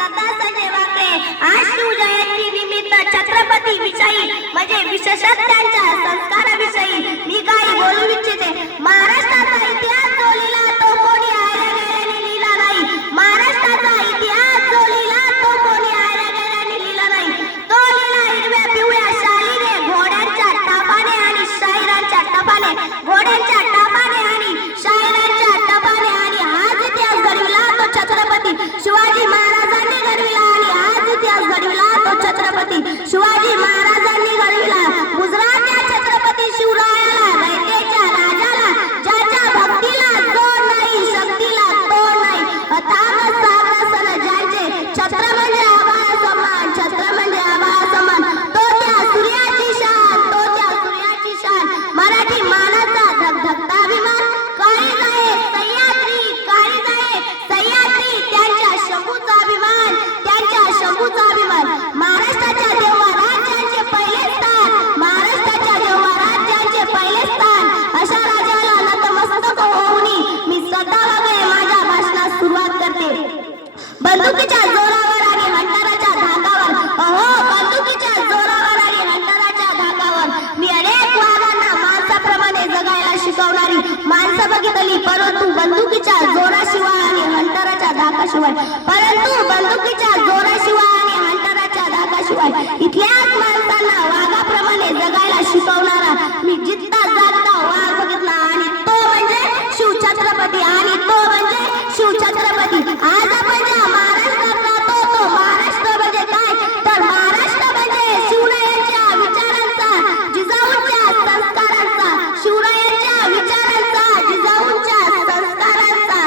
श्रद्धा संजय वाकडे आज शिवजयंती निमित्त छत्रपती विषयी म्हणजे विशेषतः त्यांच्या संस्काराविषयी मी काही बोलू इच्छिते। महाराष्ट्राचा इतिहास जो लिहिला तो कोणी आयऱ्या लिहिला नाही। महाराष्ट्राचा इतिहास जो लिहिला तो कोणी आयऱ्या लिहिला नाही। तो लिहिला हिरव्या पिवळ्या शालीने, घोड्यांच्या टापाने आणि शाहिरांच्या टपाने, घोड्यांच्या टापाने आणि शाहिरांच्या टपाने। आणि आज इतिहास घडविला तो छत्रपती शिवाजी महाराजांनी घडविला। आणि आज इतिहास घडविला तो छत्रपती शिवाजी महाराजांनी घडविला। गुजरातच्या छत्रपती शिवरायाला, रयतेच्या राजाला, ज्याच्या भक्तीला जोड नाही, शक्तीला तोड नाही, अथांग सागर ज्यांचे छत्र म्हणजे आभाळ समान, छत्र म्हणजे आभाळ समान, तो त्या सूर्याची शान, तो त्या सूर्याची शान, मराठी मानाचा धगधगता विमान, काळीज आहे सह्याद्री, काळीज आहे सह्याद्री, त्यांच्या शंभूचा अभिमान, त्यांच्या शंभूचा अभिमान। महाराष्ट्राच्या देवा राज्यांचे पहिले स्थान, महाराष्ट्राच्या देवा राज्यांचे पहिले स्थान, अशा राजाला नतमस्तक होऊन मी श्रद्धा वागळे माझ्या भाषणास सुरुवात करते। बंदुकीच्या जोरावर आणि हंटराच्या धाकावर, अहो बंदुकीच्या जोरावर आणि हंटराच्या धाकावर मी अनेक वाघांना माणसाप्रमाणे जगायला शिकवणारी माणसं बघितली, परंतु बंदुकीच्या जोराशिवाय आणि हंटराच्या धाकाशिवाय, परंतु बंदुकीच्या जोराशिवाय आणि हंटराच्या धाकाशिवाय इथल्याच माणसांना वाघाप्रमाणे जगायला शिकवणारा मी जित्ता जागता वाघ बघितला, आणि तो म्हणजे शिवछत्रपती, आणि तो म्हणजे शिवछत्रपती। आज आपण ज्या महाराष्ट्रात राहतो तो महाराष्ट्र म्हणजे काय, तर महाराष्ट्र म्हणजे शिवरायांच्या विचारांचा, जिजाऊंच्या संस्कारांचा, शिवरायांच्या विचारांचा, जिजाऊंच्या संस्कारांचा,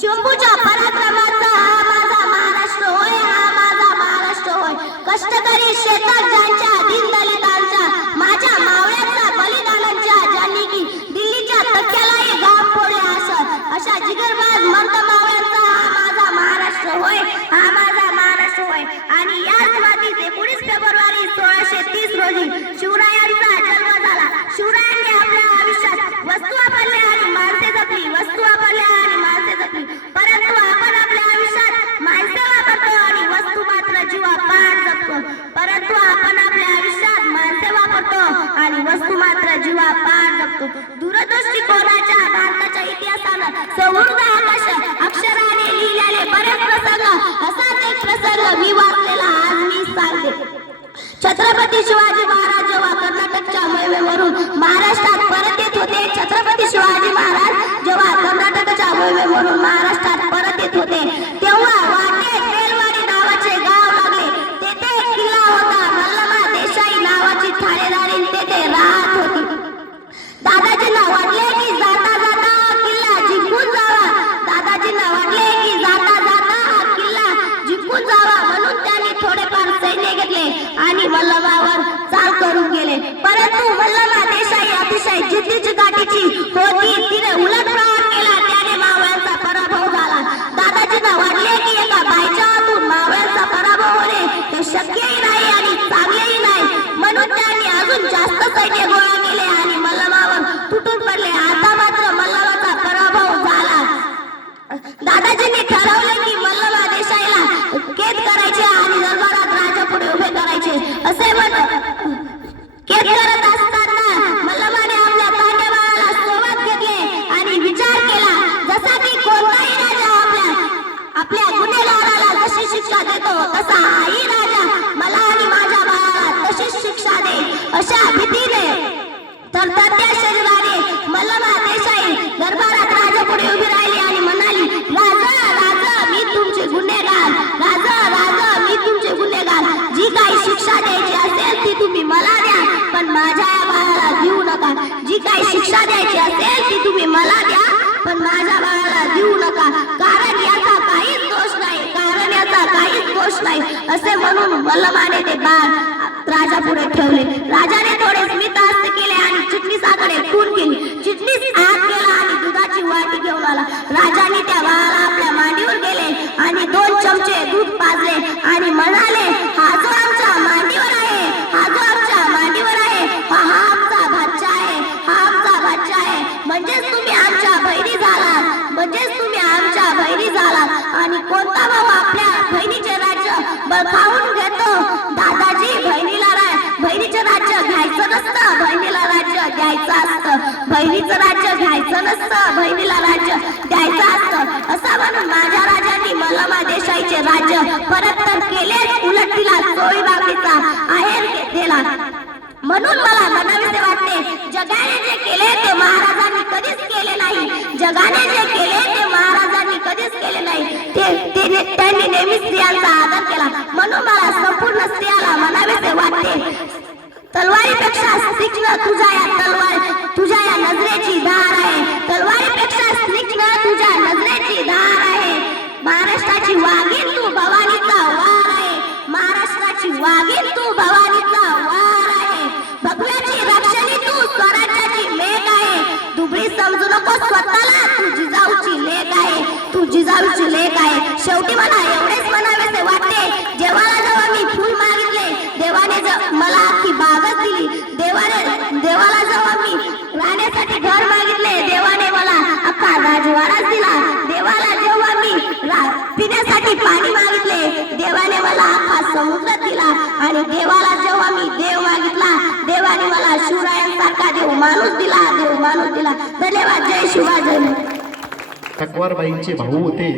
शंभूच्या पराक्रमाचा हा माझा महाराष्ट्र होय, हा माझा महाराष्ट्र होय। कष्टकरी शेतक ज्यांच्या, दीनदलितांच्या, माझ्या मावळ्यांचा बलिदानांच्या, ज्यांनी की दिल्लीच्या तक्क्यालाही घाम फोडले असत, अशा जिगरबाज मर्द मावळ्यांचा हा माझा महाराष्ट्र होय, हा माझा महाराष्ट्र होय। आणि याच मातीत 19 फेब्रुवारी 1630 रोजी शिवरायांचा जन्म झाला। शिवरायांनी आपल्या आयुष्यात वस्तू वापरल्या आणि माणसे जपली, वस्तू वापरल्या आणि माणसे जपली, परंतु आपण आपल्या आयुष्यात माणसे वापरतो आणि वस्तू मात्र जीवापाड जपतो, परंतु आपण आपल्या आयुष्यात माणसे वापरतो आणि वस्तू मात्र जीवापाड जपतो। दूरदृष्टिकोनाच्या भारताच्या इतिहासानं समृद्ध आकाश अक्षराने लिहिलेले बरेच प्रसंग, असाच एक प्रसंग मी वाचलेला आज मी सांगते। छत्रपती शिवाजी महाराज जेव्हा कर्नाटकच्या मोहिमेवरून महाराष्ट्रात परत येत होते, छत्रपती शिवाजी महाराज जेव्हा कर्नाटकच्या मोहिमेवरून महाराष्ट्रात परत येत होते, तेव्हा वाटेत बेलवाडी नावाचे गाव लागले। तेथे एक किल्ला होता, मल्लमा देसाई नावाची ठाणेदारी तेथे राहत होती। दादाजींना वाटले की जाता जाता किल्ला जिंकून जावा, दादाजींना वाटले की जाता जाता किल्ला जिंकून जावा, म्हणून त्यांनी थोडेफार सैन्य घेतले आणि मल्लमावर चाल करून गेले, परंतु मल्लमा देसाई अतिशय जिद्दीची गाठीची होती, तिने उलट प्रहार केला, त्याने मावळ्यांचा पराभव झाला। दादाजींना वाटले की एका बाईच्या हातून मावळ्यांचा पराभव होणे हे शक्यही नाही आणि चांगलेही नाही, म्हणून त्यांनी अजून जास्त सैन्य गोळा केले आणि मल्लमावर तुटून पडले। आता मात्र मल्लमाचा पराभव झाला। दादाजींनी ठरवले की मल्लमा देसाईला कैद करायचे आणि दरबारात राजापुढे उभे करायचे, असे म्हणत कैद करत असताना मल्लमाने आपल्या तांडेबाळाला सोबत घेतले आणि विचार केला, जसा की कोणताही राजा आपल्या गुन्हेगाराला जशी शिक्षा देतो तसा हाही राजा मला आणि माझ्या बाळाला तशीच शिक्षा देईल, अशा भीतीने थरथरत्या शरीराने मल्लमा देसाई दरबारात राजापुढे उभी राहिली आणि म्हणाली, राजा राजा मी तुमचे गुन्हेगार, राजा राजा मी तुमचे गुन्हेगार, जी काही शिक्षा द्यायची असेल ती तुम्ही मला द्या, पण माझ्या या बाळाला देऊ नका, जी काही शिक्षा द्यायची असेल ती तुम्ही मला द्या, पण माझ्या बाळाला देऊ नका, कारण याचा काहीच दोष नाही, कारण याचा काहीच दोष नाही, असे म्हणून मल्लमाने ते बाळ राजापुढे ठेवले। राजाने थोडे स्मित हास्य केले आणि चिटणीसाकडे खून केली। चिटणीस आत गेला आणि दुधाची वाटी घेऊन आला। राजाने त्या बाळाला आपल्या मांडीवर गेले आणि 2 चमचे दूध पाजले आणि म्हणाले, हा जो आमच्या मांडीवर आहे, हा जो आमच्या मांडीवर आहे, हा आमचा भाच्या आहे, हा आमचा भाच्या आहे, म्हणजेच तुम्ही आमच्या बहिणी झालात, म्हणजेच तुम्ही आमच्या बहिणी झालात। आणि कोणता भाऊ आपल्या बहिणी बहिणीचं राज्य घ्यायचं नसतं, बहिणीला राज्य द्यायचं असतं. असं म्हणून माझ्या राजांनी मल्लमा देशाईचे राज्य परत तर केले, उलट तिला चोळी बाबरीचा आहेर दिला. म्हणून मला म्हणावेसे वाटते, जगाने जे केले ते महाराजांनी कधीच केले नाही. जगाने जे केले ते महाराजांनी कधीच केले नाही. त्यांनी नेहमी स्त्रियांचा आदर केला. म्हणून मला संपूर्ण स्त्रियाला म्हणावेसे वाटते, तलवारीपेक्षा तीक्ष्ण तुझ्या या नजरेची धार आहे. तलवारीपेक्षा तीक्ष्ण तुझ्या नजरेची धार आहे. महाराष्ट्राची वाघीण तू भवानीचा वार आहे. महाराष्ट्राची वाघीण तू भवानीचा वार आहे. भगव्याची रक्षणी तू स्वराज्याची लेक आहे. दुबळी समजू नको स्वतःला, तू जिजाऊची लेक आहे. तू जिजाऊची लेक आहे. शेवटी मला एवढेच म्हणावेसे वाटते, जेव्हा मी फुल मागितले, देवाने मला अख्खी बागच दिली. देवाला जेव्हा मी राहण्यासाठी घर मागितले, देवाने मला अख्खा राजवाडाच दिला. देवाला जेव्हा मी पिण्यासाठी पाणी मागितले, देवाने मला अख्खा समुद्र दिला. आणि देवाला जेव्हा मी देव मागितला, देवाने मला शिवरायांसारखा देव माणूस दिला. धन्यवाद. जय शिवा. जय. तकवारबाईंचे भाऊ होते